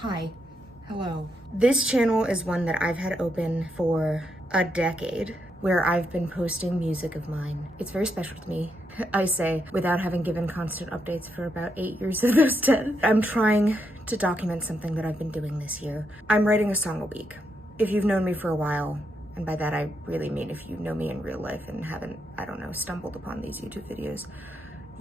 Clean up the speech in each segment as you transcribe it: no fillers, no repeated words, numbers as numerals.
Hi. Hello. This channel is one that I've had open for a decade, where I've been posting music of mine. It's very special to me, I say, without having given constant updates for about 8 years of those 10. I'm trying to document something that I've been doing this year. I'm writing a song a week. If you've known me for a while, and by that I really mean if you know me in real life and haven't, I don't know, stumbled upon these YouTube videos,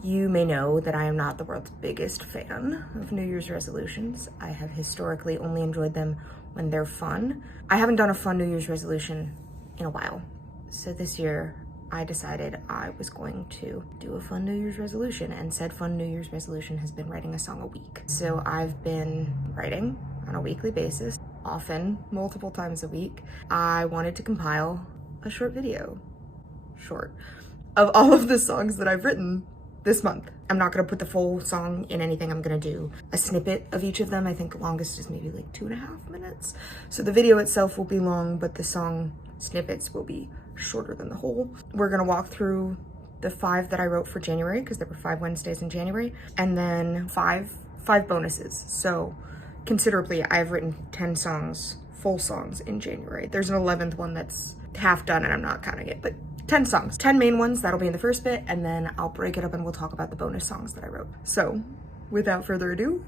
you may know that I am not the world's biggest fan of New Year's resolutions. I have historically only enjoyed them when they're fun. I haven't done a fun New Year's resolution in a while. So this year, I decided I was going to do a fun New Year's resolution, and said fun New Year's resolution has been writing a song a week. So I've been writing on a weekly basis, often multiple times a week. I wanted to compile a short video, of all of the songs that I've written this month. I'm not gonna put the full song in anything. I'm gonna do a snippet of each of them. I think the longest is maybe like 2.5 minutes. So the video itself will be long, but the song snippets will be shorter than the whole. We're gonna walk through the 5 that I wrote for January, because there were 5 Wednesdays in January, and then five bonuses. So considerably, I've written 10 songs, full songs in January. There's an 11th one that's half done and I'm not counting it, but 10 songs, 10 main ones, that'll be in the first bit, and then I'll break it up and we'll talk about the bonus songs that I wrote. So, without further ado.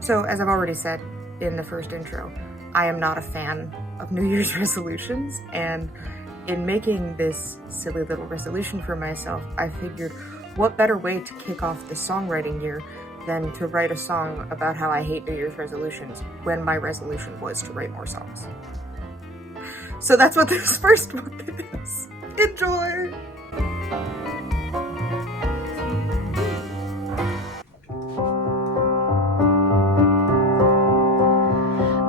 So, as I've already said in the first intro, I am not a fan of New Year's resolutions, and in making this silly little resolution for myself, I figured what better way to kick off the songwriting year than to write a song about how I hate New Year's resolutions, when my resolution was to write more songs. So that's what this first one is. Enjoy!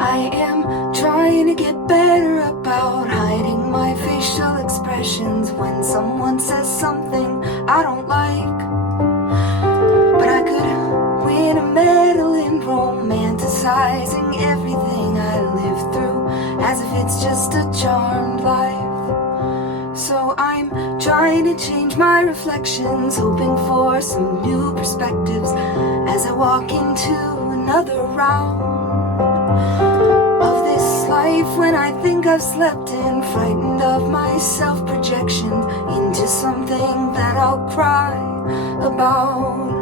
I am trying to get better about hiding my facial expressions when someone says something I don't like. But I could win a medal in romanticizing everything I live through as if it's just a charmed life. So I'm trying to change my reflections, hoping for some new perspectives as I walk into another round of this life, when I think I've slept in, frightened of my self-projection into something that I'll cry about.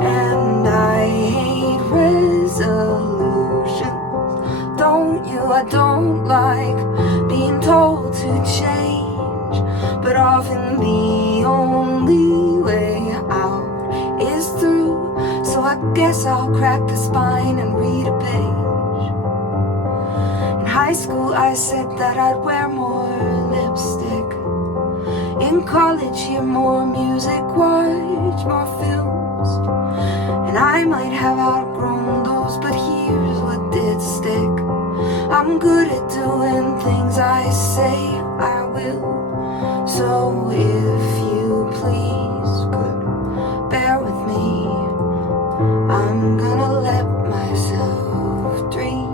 And I hate resolutions, don't you? I don't like being told to change, but often the only way out is through. So I guess I'll crack the spine and read a page. In high school I said that I'd wear more lipstick. In college hear more music, watch more films. And I might have outgrown those, but here's what did stick. I'm good at doing things I say I will. So if you please could bear with me, I'm gonna let myself dream.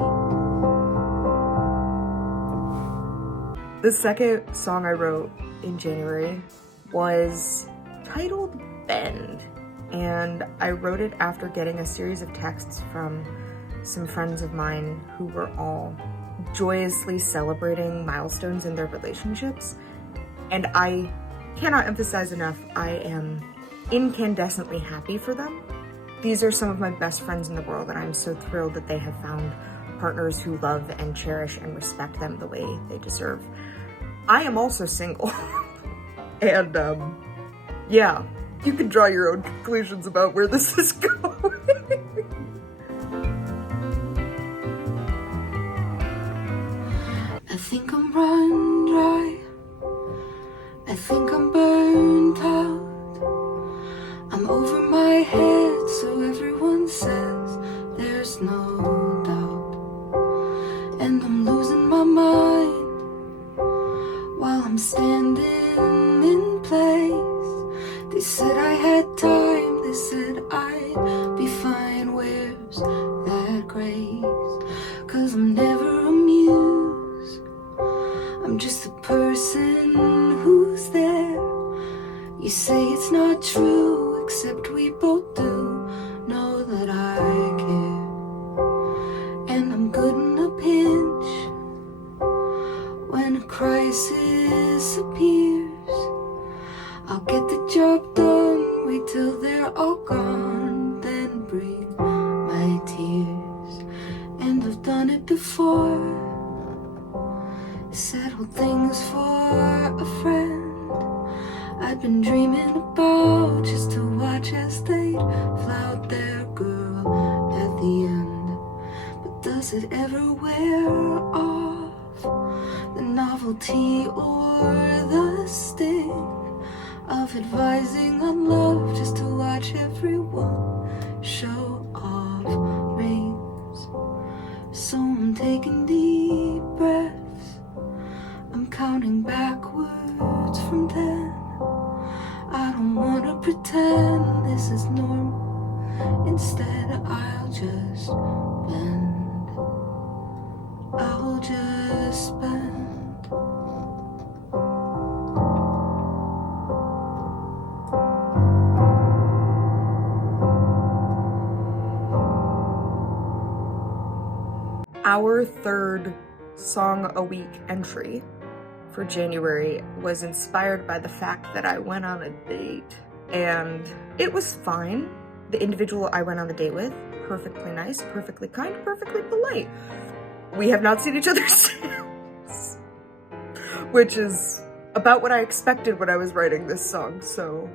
The second song I wrote in January was titled Bend, and I wrote it after getting a series of texts from some friends of mine who were all joyously celebrating milestones in their relationships. And I cannot emphasize enough, I am incandescently happy for them. These are some of my best friends in the world, and I'm so thrilled that they have found partners who love and cherish and respect them the way they deserve. I am also single. And yeah, you can draw your own conclusions about where this is going. I think I'm run dry, I think I'm burnt out. I'm over my head, so everyone says there's no doubt. And I'm losing my mind while I'm standing in place. They said I had time, they said I'd be fine. Where's that grace? 'Cause I'm never amused, I'm just a person who say it's not true, except we both do know that I care. And I'm good in a pinch. When a crisis appears, I'll get the job done, wait till they're all gone, then bring my tears. And I've done it before, settled things for a friend I'd been dreaming about, just to watch as they'd flout their girl at the end. But does it ever wear off, the novelty or the sting of advising on love, just to watch everyone show off rings? So I'm taking deep breaths, I'm counting backwards from 10. I don't wanna pretend this is normal, instead I'll just bend. I'll just bend. Our third Song a Week entry for January was inspired by the fact that I went on a date, and it was fine. The individual I went on the date with, perfectly nice, perfectly kind, perfectly polite. We have not seen each other since, which is about what I expected when I was writing this song, so.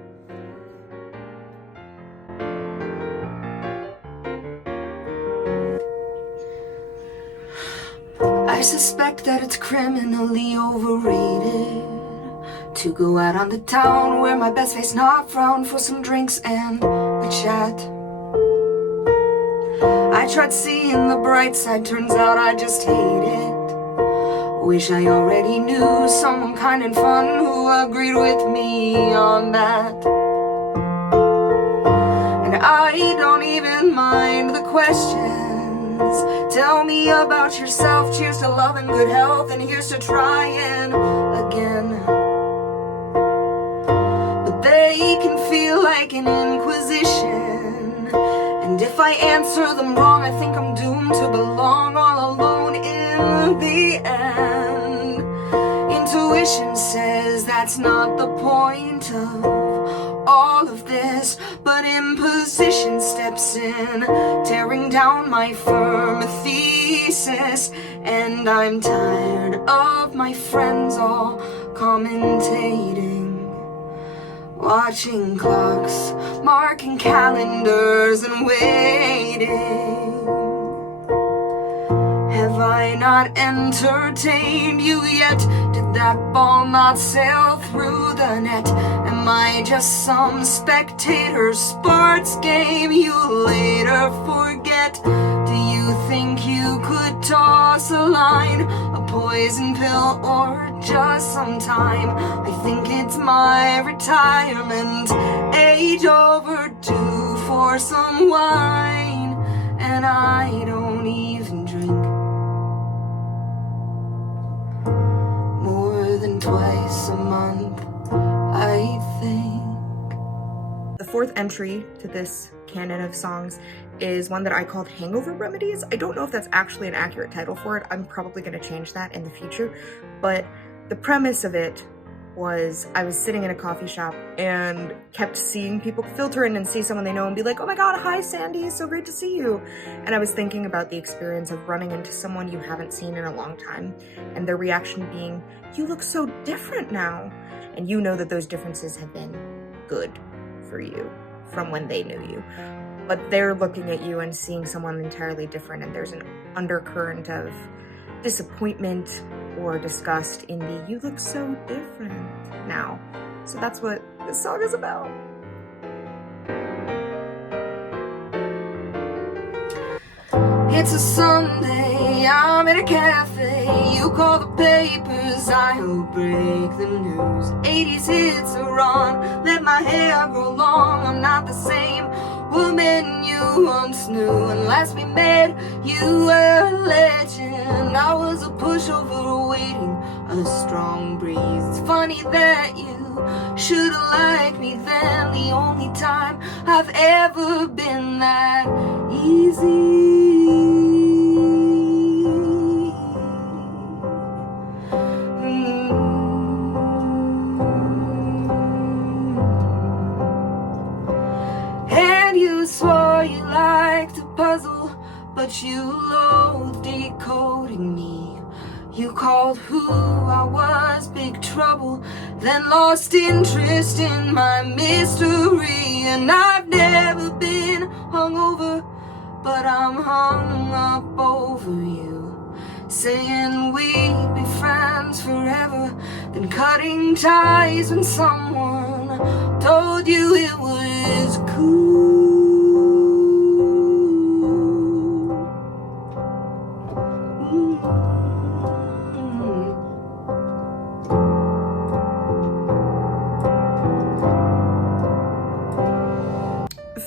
I suspect that it's criminally overrated to go out on the town where my best face not frown for some drinks and a chat. I tried seeing the bright side, turns out I just hate it. Wish I already knew someone kind and fun who agreed with me on that. And I don't even mind the questions. Tell me about yourself, cheers to love and good health, and here's to trying again. But they can feel like an inquisition, and if I answer them wrong, I think I'm doomed to belong all alone in the end. Intuition says that's not the point of all of this, but imposition steps in, tearing down my firm thesis. And I'm tired of my friends all commentating, watching clocks, marking calendars and waiting. Have I not entertained you yet? Did that ball not sail through the net? Am I just some spectator sports game you later forget? Do you think you could toss a line, a poison pill, or just some time? I think it's my retirement age overdue for some wine, and I don't even drink more than twice a month, I think. The fourth entry to this canon of songs is one that I called Hangover Remedies. I don't know if that's actually an accurate title for it. I'm probably going to change that in the future, but the premise of it was I was sitting in a coffee shop and kept seeing people filter in and see someone they know and be like, oh my god, hi Sandy, so great to see you. And I was thinking about the experience of running into someone you haven't seen in a long time and their reaction being, you look so different now. And you know that those differences have been good for you from when they knew you. But they're looking at you and seeing someone entirely different, and there's an undercurrent of disappointment or disgust in the you look so different now. So that's what this song is about. It's a Sunday, I'm in a cafe. You call the papers, I'll break the news. 80s hits are on, let my hair grow long. I'm not the same woman you once knew. And last we met, you were a legend. I was a pushover waiting a strong breeze. It's funny that you should've liked me then. The only time I've ever been that easy. And you swore you liked a puzzle, but you loathed decoding me. You called who I was big trouble, then lost interest in my mystery. And I've never been hungover, but I'm hung up over you, saying we'd be friends forever, then cutting ties when someone told you it was cool.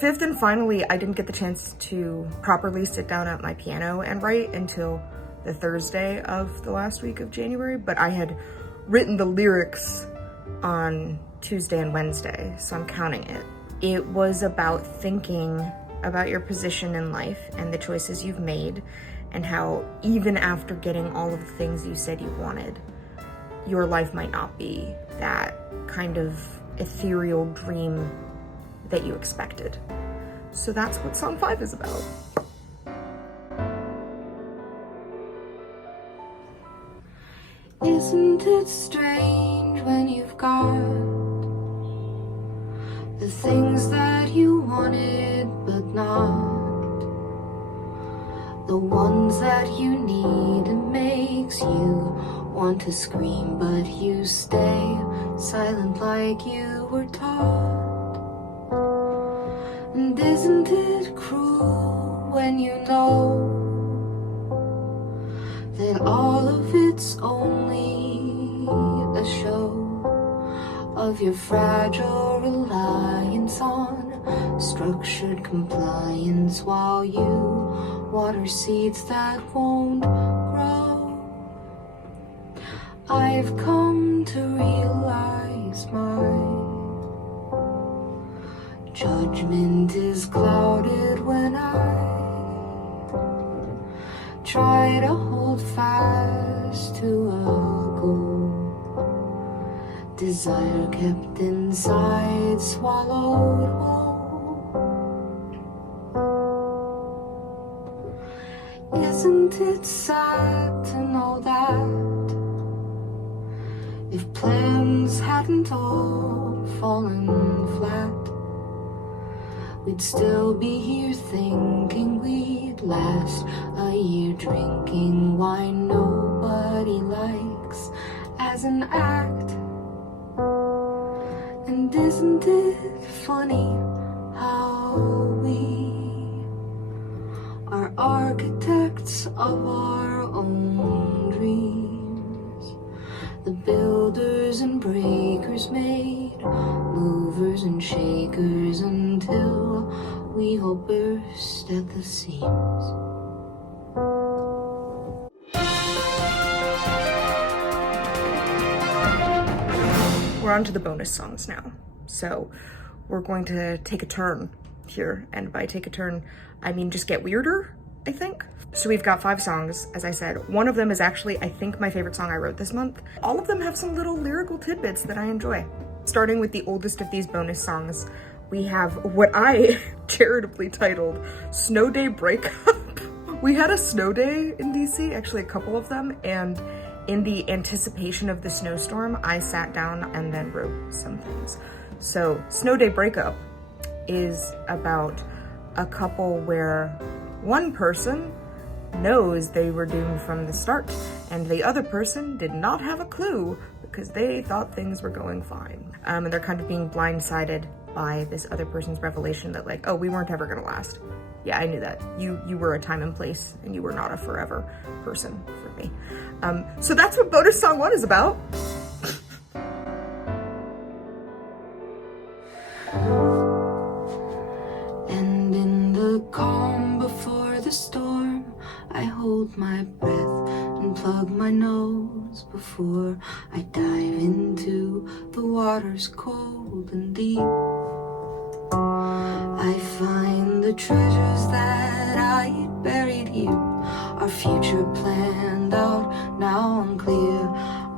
Fifth and finally, I didn't get the chance to properly sit down at my piano and write until the Thursday of the last week of January, but I had written the lyrics on Tuesday and Wednesday, so I'm counting it. It was about thinking about your position in life and the choices you've made, and how even after getting all of the things you said you wanted, your life might not be that kind of ethereal dream that you expected. So that's what song 5 is about. Isn't it strange when you've got the things that you wanted but not the ones that you need? It makes you want to scream, but you stay silent like you were taught. And isn't it cruel when you know that all of it's only a show of your fragile reliance on structured compliance, while you water seeds that won't grow? I've come to realize my judgment is clouded when I try to hold fast to a goal. Desire kept inside, swallowed whole. Isn't it sad to know that if plans hadn't all fallen flat, we'd still be here thinking we'd last a year drinking wine nobody likes as an act? And isn't it funny how we are architects of our own dreams? The builders and breakers made movers and shakers until we all burst at the seams. We're on to the bonus songs now. So we're going to take a turn here. And by take a turn, I mean just get weirder, I think. So we've got 5 songs, as I said. One of them is actually, I think, my favorite song I wrote this month. All of them have some little lyrical tidbits that I enjoy. Starting with the oldest of these bonus songs, we have what I charitably titled Snow Day Breakup. We had a snow day in DC, actually a couple of them, and in the anticipation of the snowstorm, I sat down and then wrote some things. So Snow Day Breakup is about a couple where one person knows they were doomed from the start, and the other person did not have a clue because they thought things were going fine. And they're kind of being blindsided by this other person's revelation that, like, oh, we weren't ever gonna last. Yeah, I knew that. You were a time and place, and you were not a forever person for me. So that's what bonus song 1 is about. And in the calm before the storm, I hold my breath and plug my nose before I dive into the water. waters cold and deep. I find the treasures that I buried here, our future planned out, now I'm clear.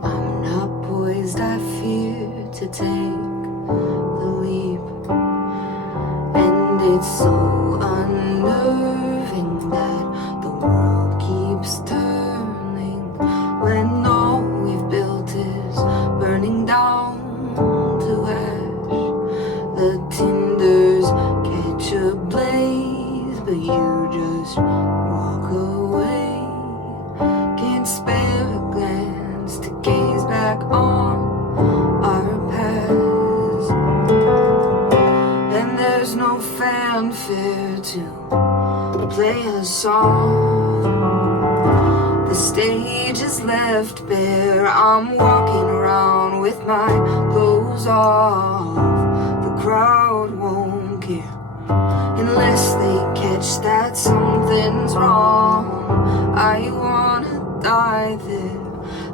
I'm not poised, I fear to take the leap. And it's so unnerving that the world keeps turning when all we've built is burning down to ash. The tinders catch a blaze, but you just walk away. Can't spare a glance to gaze back on our past. And there's no fanfare to play a song. The stage is left bare. I'm walking around with my clothes off. The crowd won't care unless they catch that something's wrong. I wanna die there,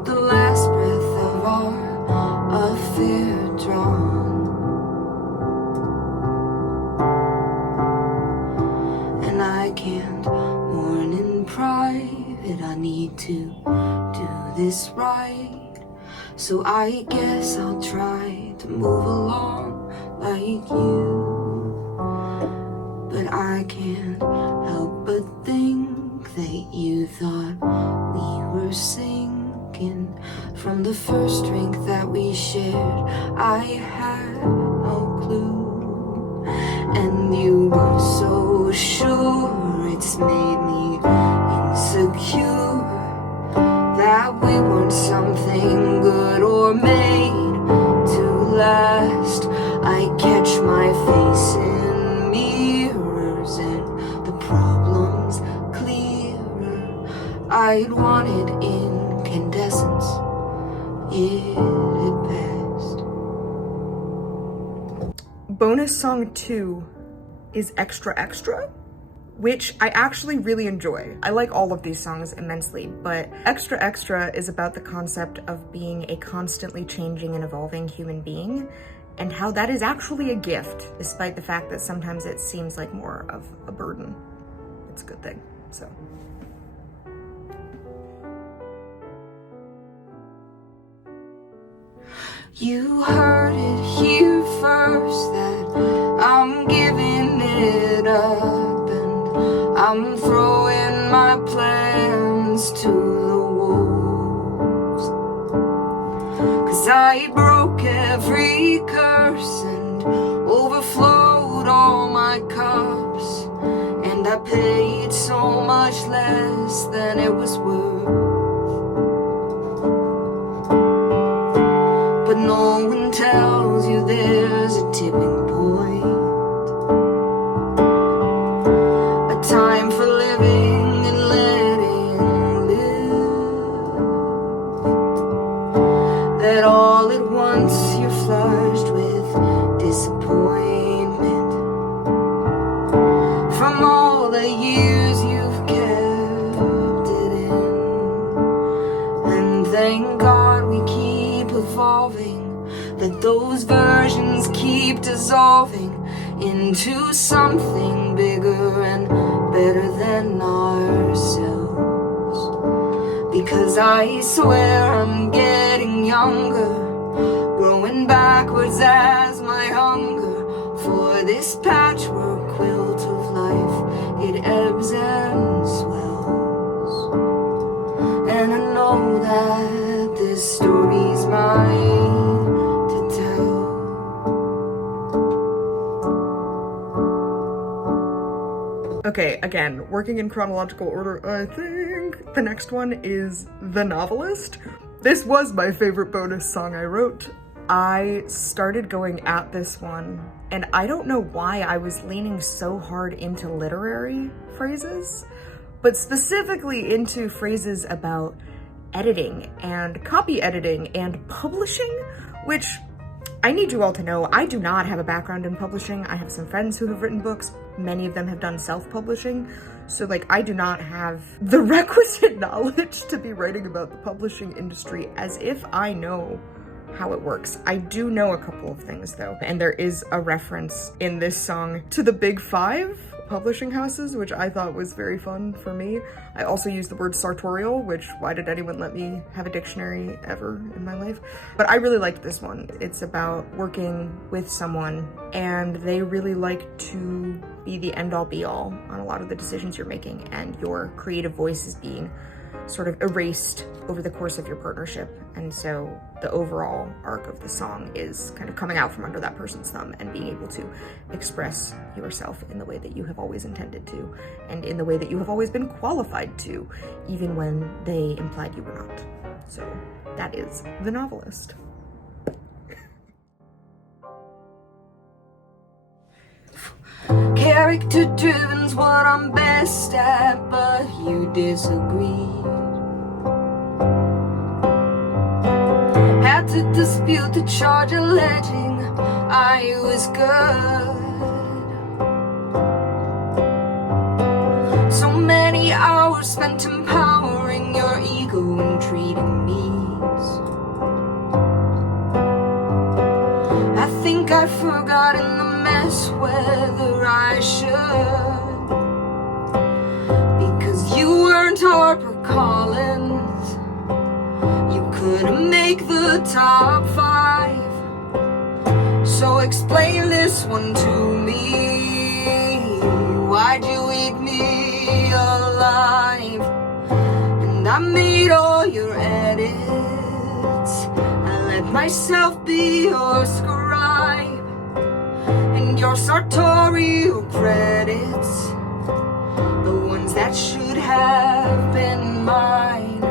the last breath of our affair drawn. And I can't mourn in private, I need to do this right. So I guess I'll try to move along like you. But I can't help but think that you thought we were sinking from the first drink that we shared. I had no clue, and you were so sure. It's made me insecure that we weren't something good or made to last. I catch my face in mirrors and the problem's clearer. I'd wanted incandescence, it had passed. Bonus song 2 is Extra Extra, which I actually really enjoy. I like all of these songs immensely, but Extra Extra is about the concept of being a constantly changing and evolving human being, and how that is actually a gift, despite the fact that sometimes it seems like more of a burden. It's a good thing, so. You heard it here first, that I'm giving it up, and I'm throwing my plans to the wolves. 'Cause I broke every curse and overflowed all my cups, and I paid so much less than it was worth. But no one tells you there's a tipping point, a time for living and letting live, that all at once you're flushed with disappointment from all the years you've kept it in. And thank God we keep evolving, that those versions keep dissolving into something bigger and better than ourselves. Because I swear I'm getting younger, growing backwards as my hunger for this patchwork quilt of life, it ebbs and swells. And I know that this story's mine to tell. Okay, again, working in chronological order, I think the next one is The Novelist. This was my favorite bonus song I wrote. I started going at this one, and I don't know why I was leaning so hard into literary phrases, but specifically into phrases about editing and copy editing and publishing, which I need you all to know, I do not have a background in publishing. I have some friends who have written books. Many of them have done self-publishing. So like, I do not have the requisite knowledge to be writing about the publishing industry as if I know how it works. I do know a couple of things though, and there is a reference in this song to the Big Five publishing houses, which I thought was very fun for me. I also used the word sartorial, which why did anyone let me have a dictionary ever in my life? But I really liked this one. It's about working with someone and they really like to be the end all be all on a lot of the decisions you're making, and your creative voice is being sort of erased over the course of your partnership. And so the overall arc of the song is kind of coming out from under that person's thumb and being able to express yourself in the way that you have always intended to, and in the way that you have always been qualified to, even when they implied you were not. So that is The Novelist. Character driven's what I'm best at, but you disagree. Had to dispute the charge alleging I was good. So many hours spent empowering your ego and treating me. I think I've forgotten the mess whether I should, because you weren't HarperCollins. You couldn't make the top 5. So explain this one to me. Why'd you eat me alive? And I made all your edits. I let myself be your scribe, and your sartorial credits, the ones that should have been mine.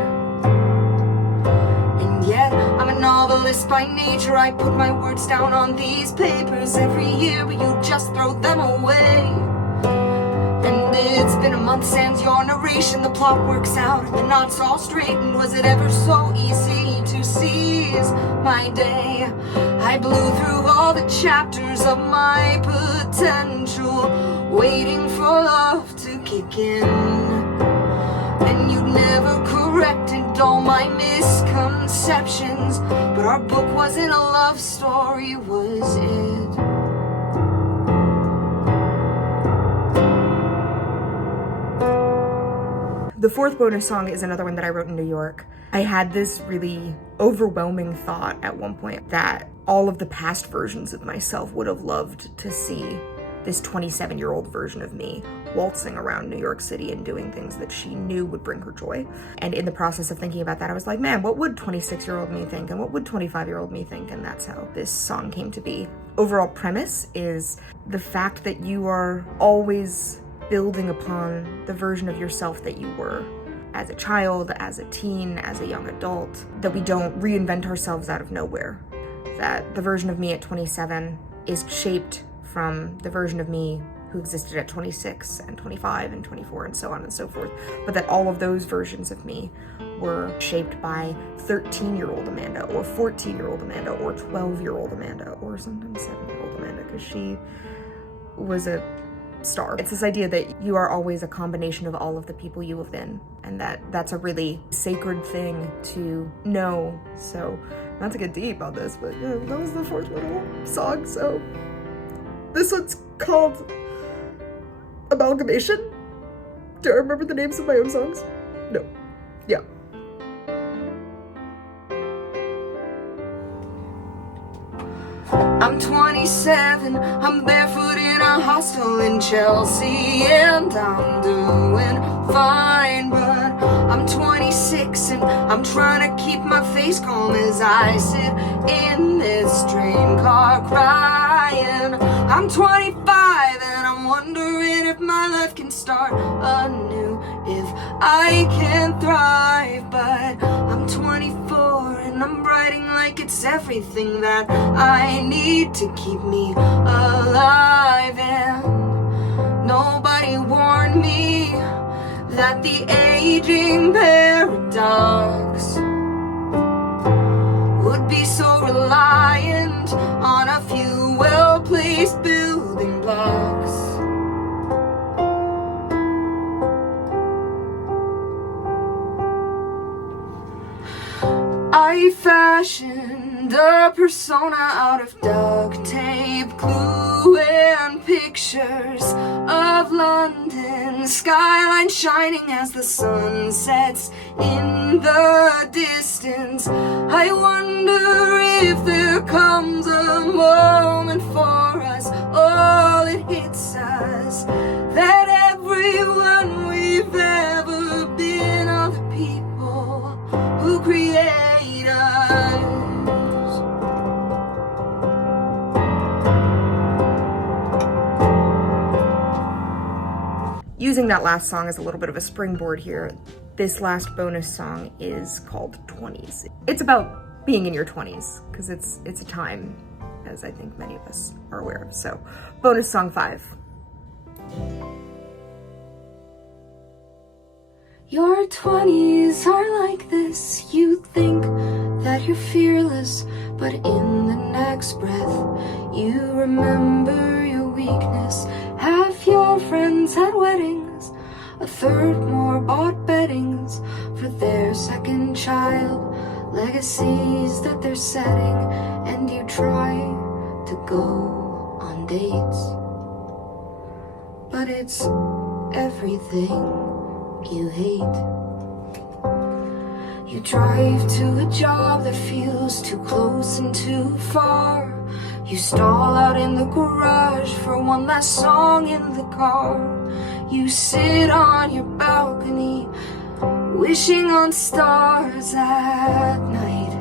And yet I'm a novelist by nature. I put my words down on these papers every year, but you just throw them away. And it's been a month since your narration. The plot works out and the knots all straightened. Was it ever so easy to seize my day? I blew through all the chapters of my potential, waiting for love to kick in. And you'd never corrected all my misconceptions, but our book wasn't a love story, was it? The fourth bonus song is another one that I wrote in New York. I had this really overwhelming thought at one point that all of the past versions of myself would have loved to see this 27-year-old version of me waltzing around New York City and doing things that she knew would bring her joy. And in the process of thinking about that, I was like, man, what would 26-year-old me think? And what would 25-year-old me think? And that's how this song came to be. Overall premise is the fact that you are always building upon the version of yourself that you were as a child, as a teen, as a young adult, that we don't reinvent ourselves out of nowhere. That the version of me at 27 is shaped from the version of me who existed at 26 and 25 and 24 and so on and so forth, but that all of those versions of me were shaped by 13-year-old Amanda, or 14-year-old Amanda, or 12-year-old Amanda, or sometimes 7-year-old Amanda, because she was a star. It's this idea that you are always a combination of all of the people you have been, and that's a really sacred thing to know. So, not to get deep on this, but yeah, that was the fourth little song. So this one's called Amalgamation. Do I remember the names of my own songs? No. Yeah. I'm 27, I'm barefoot in a hostel in Chelsea, and I'm doing fine, but I'm 26 and I'm trying to keep my face calm as I sit in this train car crying. I'm 25 and I'm wondering if my life can start anew, if I can thrive, but I'm 24 and I'm writing like it's everything that I need to keep me alive. And nobody warned me that the aging paradox would be so reliant on a few well-placed building blocks. I fashioned and a persona out of duct tape, glue, and pictures of London skyline shining as the sun sets in the distance. I wonder if there comes a moment for us, all it hits us, that everyone we've ever been are the people who create us. Using that last song as a little bit of a springboard here, this last bonus song is called 20s. It's about being in your 20s, because it's a time, as I think many of us are aware of. So, bonus song 5. Your 20s are like this. You think that you're fearless, but in the next breath you remember your weakness. Half your friends had weddings, a third more bought beddings for their second child, legacies that they're setting, and you try to go on dates, but it's everything you hate. You drive to a job that feels too close and too far. You stall out in the garage for one last song in the car. You sit on your balcony, wishing on stars at night.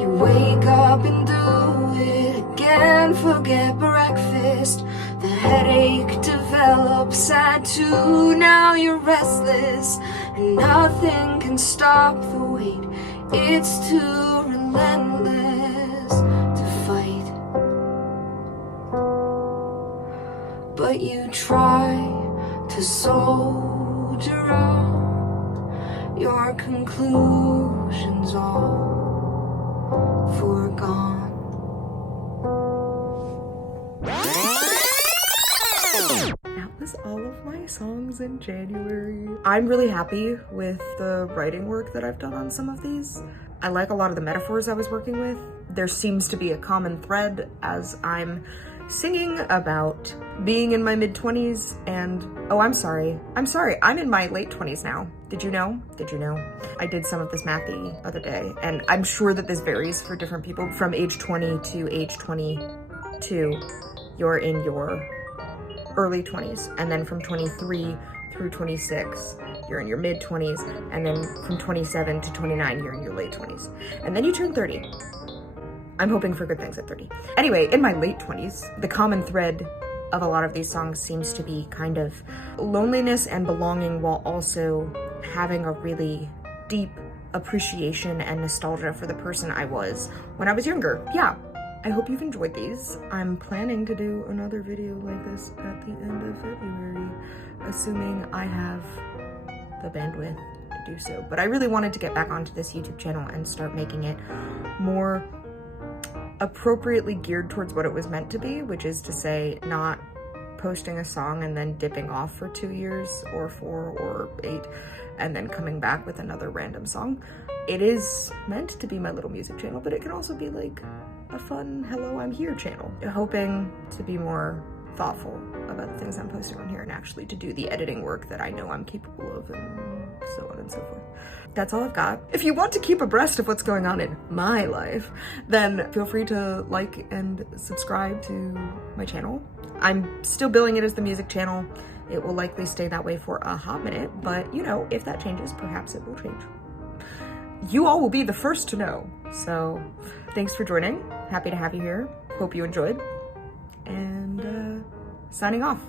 You wake up and do it again, forget breakfast. The headache develops at 2. Now you're restless, and nothing can stop the weight. It's too relentless to fight. But you try to soldier on, your conclusions all foregone. That was all of my songs in January. I'm really happy with the writing work that I've done on some of these. I like a lot of the metaphors I was working with. There seems to be a common thread as I'm singing about being in my mid-20s and, oh, I'm sorry, I'm in my late 20s now. Did you know? I did some of this math the other day, and I'm sure that this varies for different people. From age 20 to age 22, you're in your early 20s, and then from 23 through 26, you're in your mid-20s, and then from 27 to 29, you're in your late 20s. And then you turn 30. I'm hoping for good things at 30. Anyway, in my late 20s, the common thread of a lot of these songs seems to be kind of loneliness and belonging, while also having a really deep appreciation and nostalgia for the person I was when I was younger. Yeah, I hope you've enjoyed these. I'm planning to do another video like this at the end of February, assuming I have the bandwidth to do so. But I really wanted to get back onto this YouTube channel and start making it more appropriately geared towards what it was meant to be, which is to say, not posting a song and then dipping off for 2 years or 4 or 8 and then coming back with another random song. It is meant to be my little music channel, but it can also be like a fun hello, I'm here channel. Hoping to be more thoughtful about the things I'm posting on here and actually to do the editing work that I know I'm capable of, and so on and so forth. That's all I've got. If you want to keep abreast of what's going on in my life, then feel free to like and subscribe to my channel. I'm still billing it as the music channel. It will likely stay that way for a hot minute, but you know, if that changes, perhaps it will change. You all will be the first to know. So thanks for joining. Happy to have you here. Hope you enjoyed. And signing off.